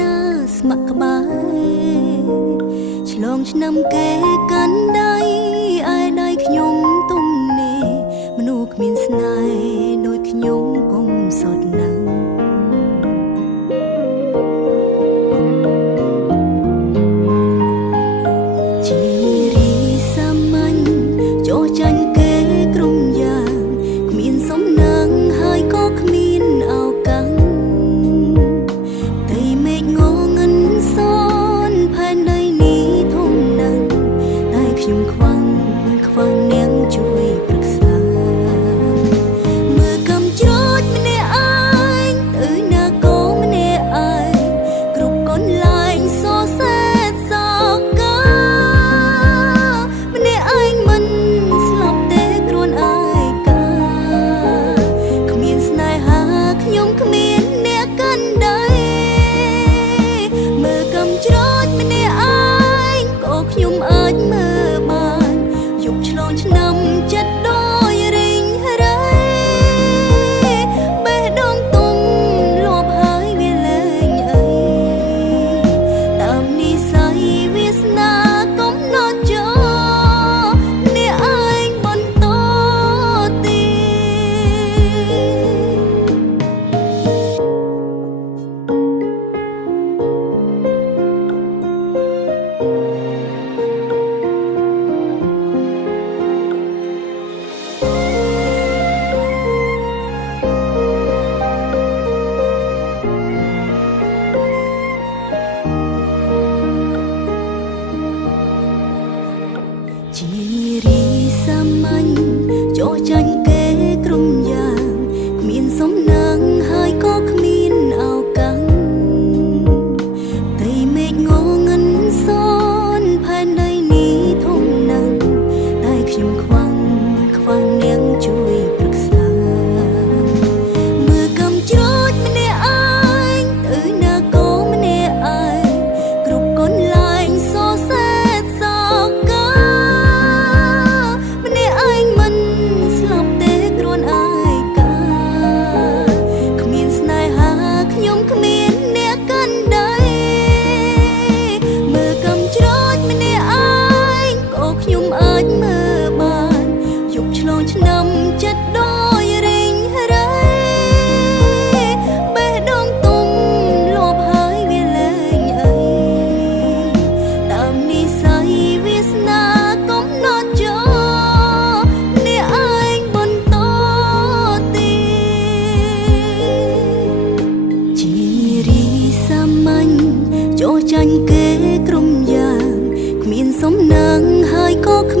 ណាស្ម័គ្រក្បែរឆ្លងឆ្នាំគេកាន់ដៃឯដៃខ្ញុំទុំនេះមនុស្សគ្មានស្នេហ៍ដូចខ្ញុំកុំសត់នៅជារីសាមញ្ញចូលចាញ់គេក្រុមយ៉ាងគ្មានសំណាងហើយក៏គ្មានឱកាសតែមេឃងងឹនសនផែនដីនេះធំណាស់តែខ្ញុំខ្វះនាងជួយប្រឹក្សាមើលកំច្រូចម្នាក់ឯងទៅណាក៏ម្នាក់ឯងគ្រប់កន្លែងសរសេរសកាម្នាក់ឯងមិនស្លាប់ទេគ្រួនឯកាគ្មានស្នេហាខ្ញុំគ្មានអ្នកកាន់ដៃមើលកំច្រូចម្នាក់ឯងក៏ខ្ញុំអាចមើលបានយប់ឆ្លងឆ្នាំចិត្តដោយរីងរៃបេះដូងទុំលាប់ហើយវាលែងអីតាមនិស្ស័យវាសនាកំណត់ចូលអ្នកឯងបន្តទៀតជារីសាមញ្ញចូលចាញ់គេក្រុមយ៉ាងគ្មានសំណាងហើយក៏គ្មានឱកាសតែមេឃងងឹនសនផែនដីនេះធំណាស់តែខ្ញុំខ្វះនាងជួយប្រឹក្សាមើលកំច្រូចម្នាក់ឯងទៅណាក៏ម្នាក់ឯងគ្រប់កន្លែងសរសេរសកាម្នាក់ឯងមិនស្លាប់ទេគ្រួនឯកាគ្មានស្នេហាខ្ញុំគ្មានអ្នកកាន់ដៃមើលកំច្រូចម្នាក់ឯងក៏ខ្ញុំអាចមើលបានយប់ឆ្លងឆ្នាំចិត្តដោយរីងរៃបេះដូងទុំលាប់ហើយវាលែងអីតាមនិស្ស័យវាសនាកំណត់ចូលអ្នកឯងបន្តទៀតជារីសាមញ្ញចូលចាញ់គេក្រុមយ៉ាងគ្មានសំណាងហើយក៏គ្